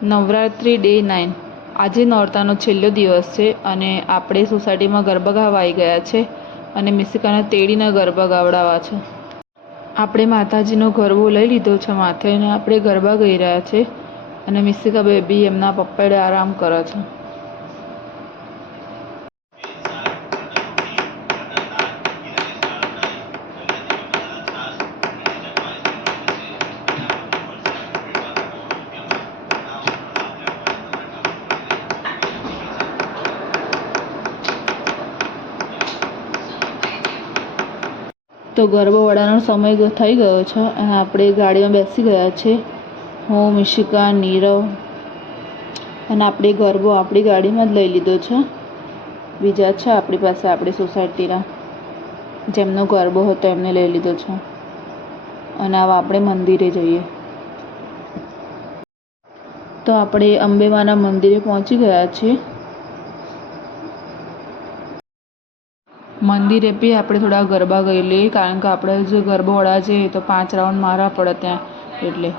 Navratri day 9 આજે નોરતાનો છેલ્લો દિવસ છે અને આપણે સોસાયટીમાં ગરબા ગાવા આવી ગયા છે અને મિશિકાને તેડીને ગરબા ગાવડાવવા છે. આપણે માતાજીનો ગરબો લઈ લીધો છે માથે અને આપણે ગરબા ગાઈ રહ્યા છે અને મિશિકા બેબી એમના પપ્પાએ આરામ કરે છે. તો ગરબા વડાનો સમય થઈ ગયો છે અને આપણે ગાડીમાં બેસી ગયા છે. હું, મિશિકા, નીરવ અને આપણે ગરબો આપણી ગાડીમાં જ લઈ લીધો છે. બીજા છે આપણી પાસે આપણી સોસાયટીના જેમનો ગરબો હતો એમને લઈ લીધો છે અને હવે આપણે મંદિરે જઈએ. તો આપણે અંબેમાના મંદિરે પહોંચી ગયા છીએ. મંદિરે બી આપણે થોડા ગરબા ગાઈ લઈએ કારણ કે આપણે જો ગરબા વળવા જઈએ તો 5 રાઉન્ડ મારવા પડે ત્યાં. એટલે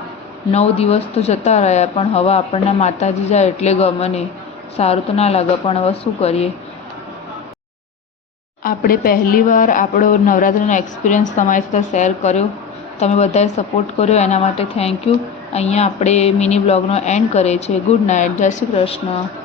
9 દિવસ તો જતા રહ્યા પણ હવે આપણને માતાજી જાય એટલે ગમે નહીં. સારું તો ના લાગે પણ હવે શું કરીએ. આપણે પહેલીવાર આપણો નવરાત્રિનો એક્સપિરિયન્સ તમારી સાથે શેર કર્યો. તમે બધાએ સપોર્ટ કર્યો એના માટે થેન્ક યુ. અહીંયા આપણે મિની બ્લોગનો એન્ડ કરીએ છીએ. Good night. જય શ્રી કૃષ્ણ.